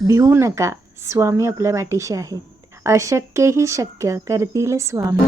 भिवू नका, स्वामी आपल्या पाठीशी आहेत. अशक्यही शक्य करतील स्वामी.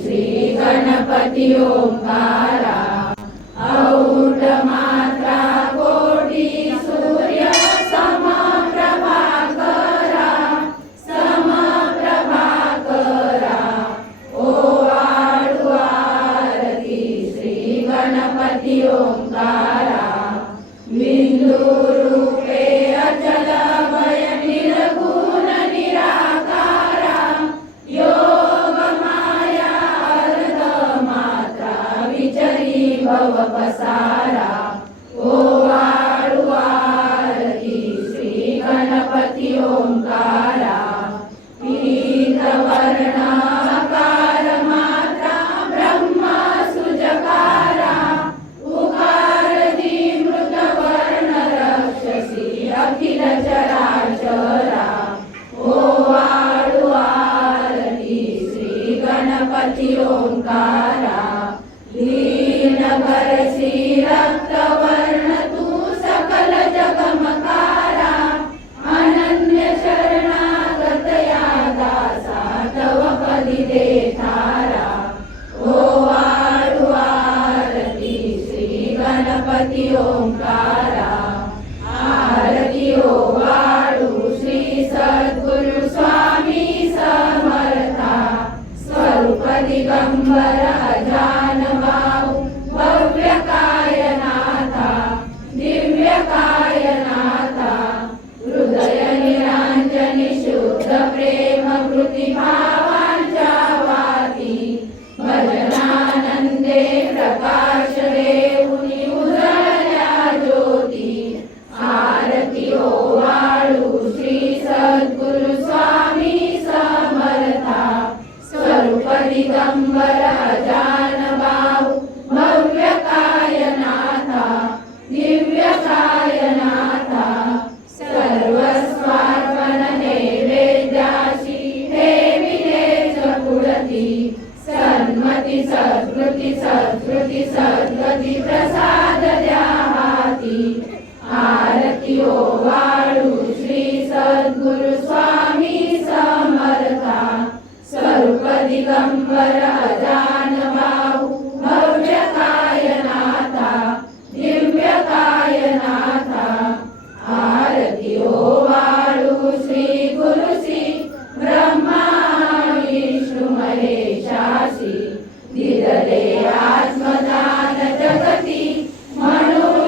श्री गणपती ओंकारा, औढ मात्रा कोटी सूर्य समप्रभा करा, ओ आळू आरती श्री गणपती ओंकारा. बिंदू रूपे अचल भय निर्गुण निराकारा, योग माया अर्ध मात्रा विचरी भव पसारा. ओ आळू आरती श्री गणपती ओंकारा. पीत वर्ण आकार मात्रा ब्रह्म सुजकारा, उकार मृत वर्ण रक्षसी अखिल चराचरा. ओ आळू आरती श्री गणपती ओंकारा. दीन भरसी रक्त वर्ण तू सकल जगमकारा, अनन्य शरणागत या दासा तव पदी दे थारा. ओ आळू आरती श्री गणपती ओंकारा. आरती ओ आळू श्री सद्गुरु स्वामी समर्था, स्वरूप दिगंबर अजान बाहू भव्य कायनाथा, दिव्य कायनाथा. हृदय निरांजनी शुद्ध प्रेम कृती भावांच्या वाती, भजनानंदे प्रकाश देऊनी उजळल्या ज्योती. आरती ओ आळू श्री सद्गुरु स्वामी समर्था, स्वरूप दिगंबर अजान बाहू भव्य कायनाथा, दिव्य कायनाथा. सर्वस्वार्पण नैवेद्याशी ठेविलेच पुढती, सन्मती सत्कृती सत्कृती सद्गती प्रसाद द्या हाती. आरती ओ आळू श्री सद्गुरु स्वामी समर्था, स्वरूप दिगंबर अजान बाहू भव्य कायनाथा, दिव्य कायनाथा. आरती ओ आळू श्री गुरुसी ब्रह्मा विष्णू महेशासी, दिदले आत्मदान जगती, म्हणून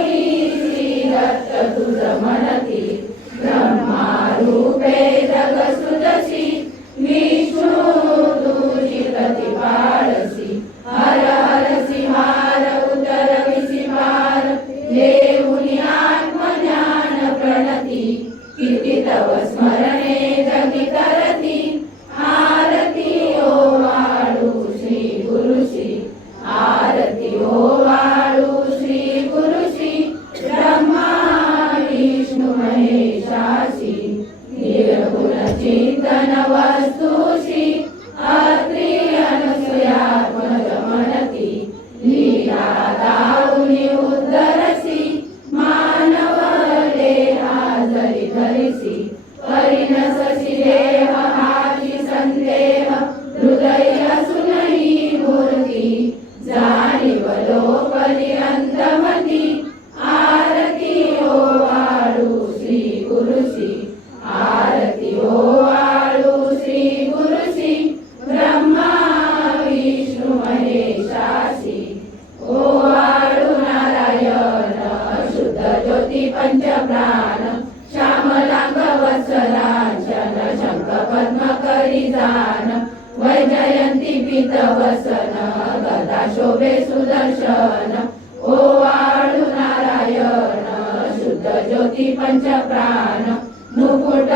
श्री दत्त तुझ म्हणती. ब्रह्मा रूपे जग सुदशी, विष्णू तुझी प्रतिपाळसी. हर हरसी हार उतरविसी पार, देऊनी आत्मज्ञान प्रणती. किती तव स्मरणे जगी करती, आरती ओ आळू श्री गुरुशी. आरती ओ आळू श्री गुरुशी, ब्रह्मा विष्णू महेशासी. निर्गुण चिंतन वस्तुशी, अत्री अनुसयात्मज म्हणती. लीला दाऊनी उद्धरसी, मानव देहा जरी धरिसी. परिणससी देह हाची संदेह, हृदय असूनही मूर्ती. जाणीव लोपली अंतमती, आरती ओ आळू श्री गुरुशी. आरती ओ आळू श्री गुरुशी, ब्रह्मा विष्णू महेशासी. ओ आळू नारायण शुद्ध ज्योती पंचप्राण, श्यामलांग वत्सलांचन शंख पद्म करी जान. वैजयंती पीत वसन, गदा शोभे सुदर्शन. ओ आळू नारायण शुद्ध ज्योती पंचप्राण, मुकुट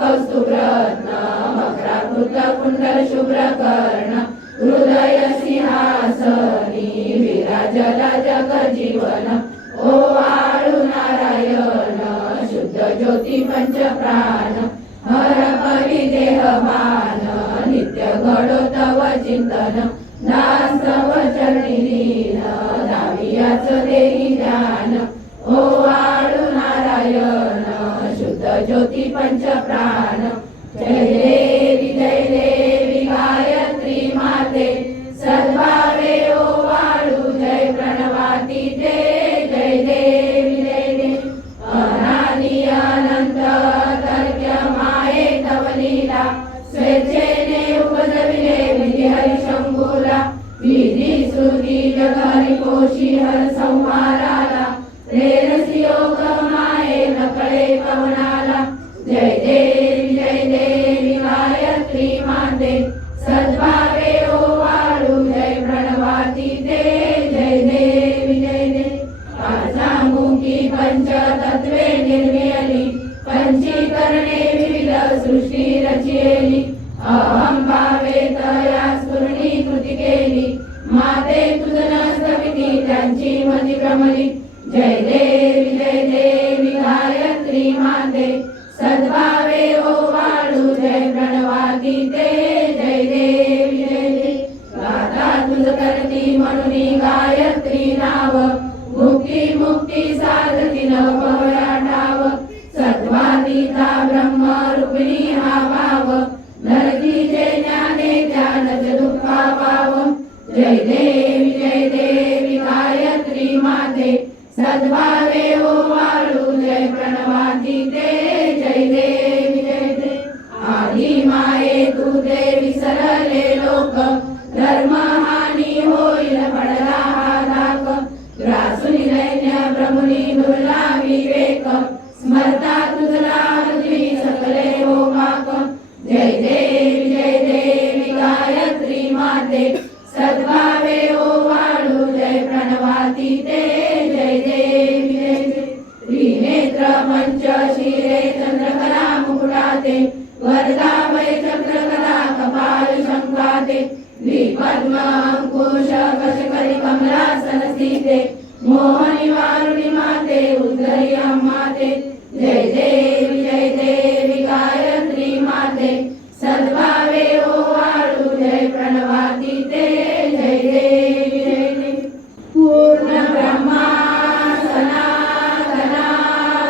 कौस्तुभ रत्न मकराकृत कुंडल शुभ्र कर्ण. हृदय सिंहासनी विराजला जग जीवन. ओ आळू नारायण शुद्ध ज्योती पंचप्राण, हर परी देहमान नित्य घडो तव चिंतन. दास तव चरणी लीन, दावियाच देही ज्ञान. ओ आळू नारायण ज्योती पंच प्राण जय देवी गायत्री माते सद्भावे ओवाळू जय प्रणवाती ते जय देवी अनादि अनंत तर्क्य माये तव लीला स्वेच्छेने उपजविले विधी हरिशंभूला विधी श्रुती जग हरिकोशी हर संहाराला प्रेरसी योग माये नकळे पवनाला जय देवी गायत्री माते सद्भावे ओवाळू जय प्रणवाती ते जय देवी पाचामुखी पंचतत्वे निर्मियली पंचीकरणे विविध सृष्टी रचियली अहं भावे तया स्फुरणी कृती केली माते तुझ नसविती त्यांची मती भ्रमली जय देवी गायत्री माते सद्भावे ओवाळू जय प्रणवाती ते जय देवी गाता तुझ करती म्हणून गायत्री नाव मुक्ती साधती नव पवया ठाव सत्वातीता ब्रह्म रूपिणी हा भाव धरती जे ज्ञाने ज्ञानच दुःखा पाव जय देवी गायत्री माते सद्भावे ओवाळू जय प्रणवाती ते जय देवी आधी माये तू देवी सरले लोक धर्म हानी होईल पडला हा धाक ग्रासुनी दैन्य ब्रह्मणी दुर्ला विवेक स्मरता तुझला पृथ्वी सकले हो पाक जय देवी गायत्री माते सद्भावे ओवाळू जय प्रणवाती ते जय देवी त्रिनेत्र पंच शिरे चंद्रकला मुकुटाते वरदाभय चक्रकला कपाल शंकाते द्विपद्म अंकुश कशकरी कमलासन स्थिते मोहनी वारुणी माते उद्धरी माते जय देवी गायत्री माते सद्भावे ओवाळू जय प्रणवाती ते जय देवी पूर्ण ब्रह्मा सनातना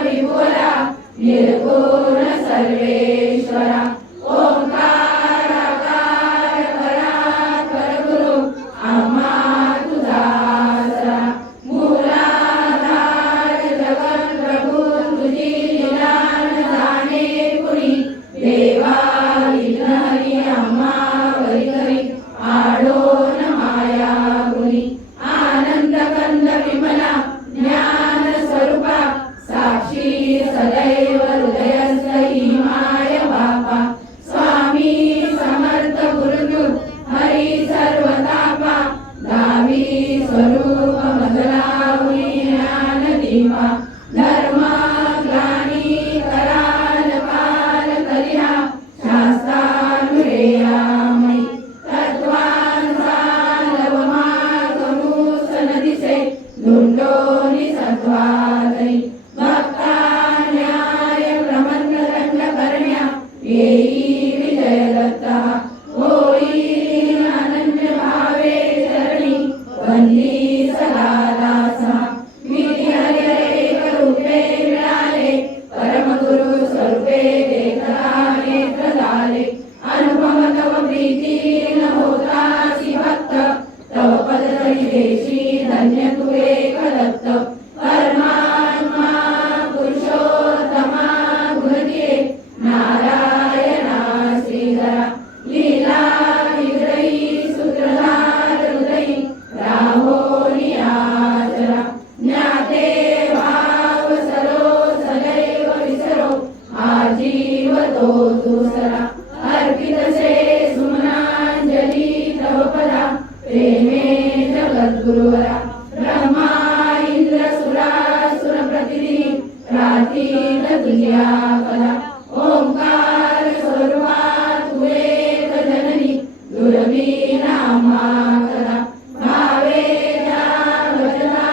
विपुला निर्गुण सर्वेश्वरा ओंकार आकार परात्पर गुरु आम्हा तुझा आसरा मूलाधार जगत प्रभू तुझी लीला न जाणे कुणी देवा विघ्नहरी आम्हा वैखरी आडोन माया गुणी आनंद कंद विमला ज्ञान स्वरूपा साक्षी सदैव हृदयस्थी माय बापा स्वामी समर्थ गुरुदेव हरी सर्वतापा दावी स्वरूप मधुरावी ज्ञान दीपा धर्म ग्लानी कराल काल करिया शास्त्रानुरेयामयी तत्वांचा लवमागमूस नदिसे धुंडोनी सत्वादरी भक्ता न्याय प्रमंड दंड करण्या येई विजय दत्ता होई अनन्य भावे चरणी वंदी सदा दासा विधी हरी एक रूपे मिळाले परम गुरु स्वरूपे देखता नेत्र झाले अनुपम तव प्रीती न होतासी भक्त तव पद तरी देशी धन्य तू एक दत्त परमात्मा पुरुषोत्तमा गुणदिये नारायणा श्रीधरा लीला विग्रही सूत्रधार हृदयी राहोनी आचरा ज्ञाते भाव सरो सदैव विसरो आजीव तो दुसरा अर्पितसे सुमनांजली तव पदा प्रेमे जगद्गुरुवरा ब्रह्मा इंद्र सुरासुर प्रतिदिनी प्रार्थीत तुझ्या कला ओंकार स्वरूपा तू एक जननी दुर्वी नामा कला भावे त्या वचना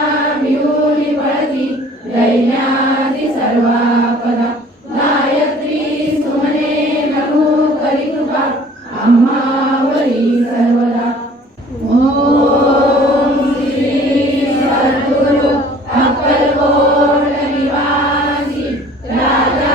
मिळून पळती दैन्यादी सर्वा पदा गायत्री सुमने नमो करी कृपा आम्हावरी सर्वदा ओम श्री सद्गुरु अक्कलकोट निवासी राजा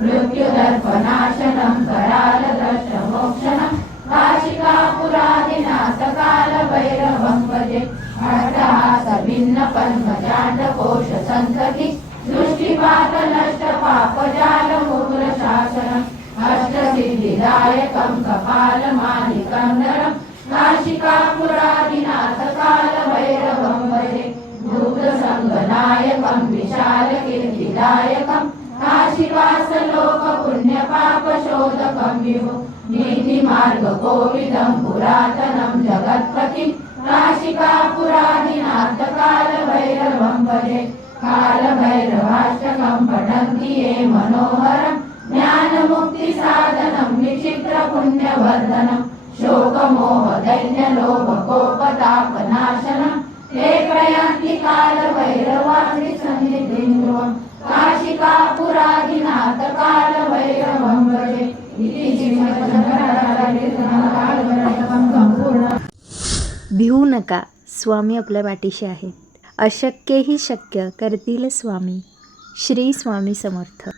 मृत्युदर्पनाशनं करालदर्शमोक्षणं काशिकापुरादिनाथ कालभैरवं भजे अट्टहासभिन्नपद्मजाण्डकोशसन्तति दृष्टिपातनष्टपापजालमुग्रशासनम् अष्टसिद्धिदायकं कपालमालिकं नरं काशिकापुरादिनाथ कालभैरवं भजे भूतसङ्गनायकं विशालकीर्तिदायकं काशीवासलोकपुण्यपापशोधकं विभो नीतिमार्गकोविदं पुरातनं जगत्पतिं काशिकापुरादिनाथ कालभैरवं भजे कालभैरवाष्टकं पठन्ति ये मनोहरं ज्ञानमुक्तिसाधनं विचित्रपुण्यवर्धनं शोकमोहदैन्यलोभकोपतापनाशनं ते प्रयान्ति कालभैरवादिसन्निधिं ध्रुवं काशिकापुरादिनाथ कालभैरवं भजे इति श्रीमद् भिवू नका, स्वामी आपल्या पाठीशी आहेत. अशक्यही शक्य करतील स्वामी. श्री स्वामी समर्थ.